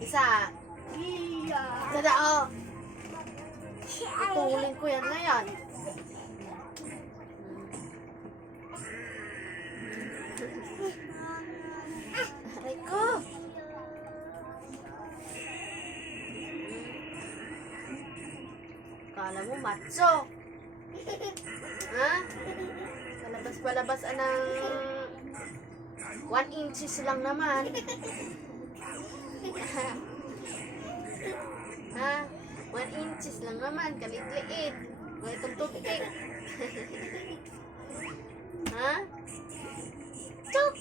Isa. Isa na, oh. Itulin ko yan ngayon. Aray ko. Kala mo macho. Ha? Palabas-palabas ng 1 inches lang naman. Ha? 1 inches lang naman. Kalit-liit. May itong toothpick. Ha? Chok!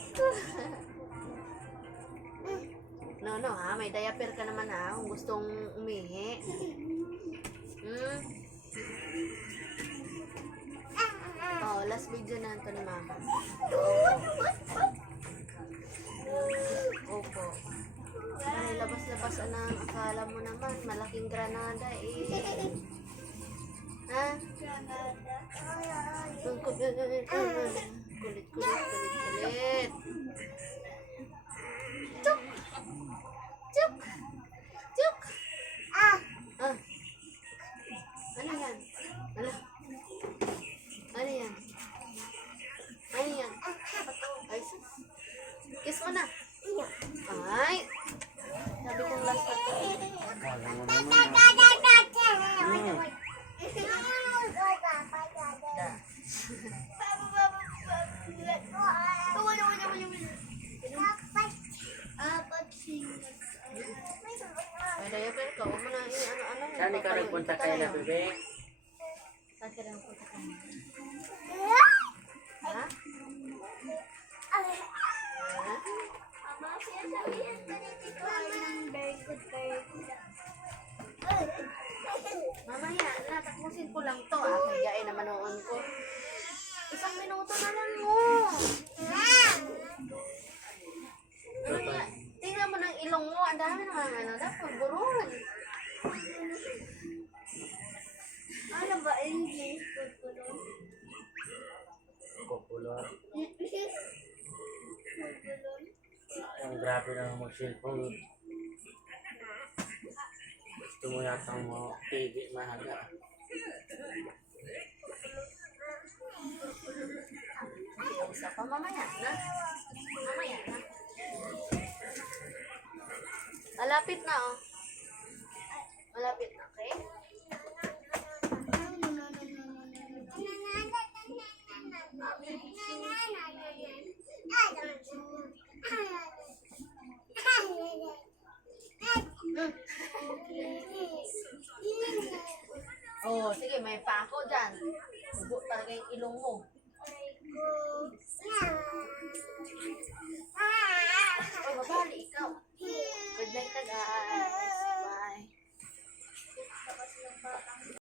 No, ha? May diaper ka naman, ha? Kung gustong umihi. Oh, last video na ito ni Mama. Opo. Ay, labas-labas ang akala mo naman. Malaking granada eh. Ha? Kulit. Chuk! Chuk! Chuk! Ah! Ano yan? Ano yan? Ano yan? Ay, kiss mo na. Ay! Sabi kong last na to. Ay, diaper ka. Huwag mo na ano. Saan ikaw nagpunta kayo na, bebe? Saan ka nagpunta kayo? Ha? Mamaya, tapusin ko lang to. Kaya na manoon ko. 1 minuto na lang mo. Tingnan mo ng ilong mo. Ang dami naman dapat buron. Ano ba English? Popular. Ang grabe na mag-cellphone. Gusto mo yatang mo TV mahaga. Isa pa mamaya na. Malapit na, oh. Malapit na, okay? Oh, sige, may pako dyan. Hubo talaga yung ilong mo. Oh, babali, ikaw. Good night, tagaan.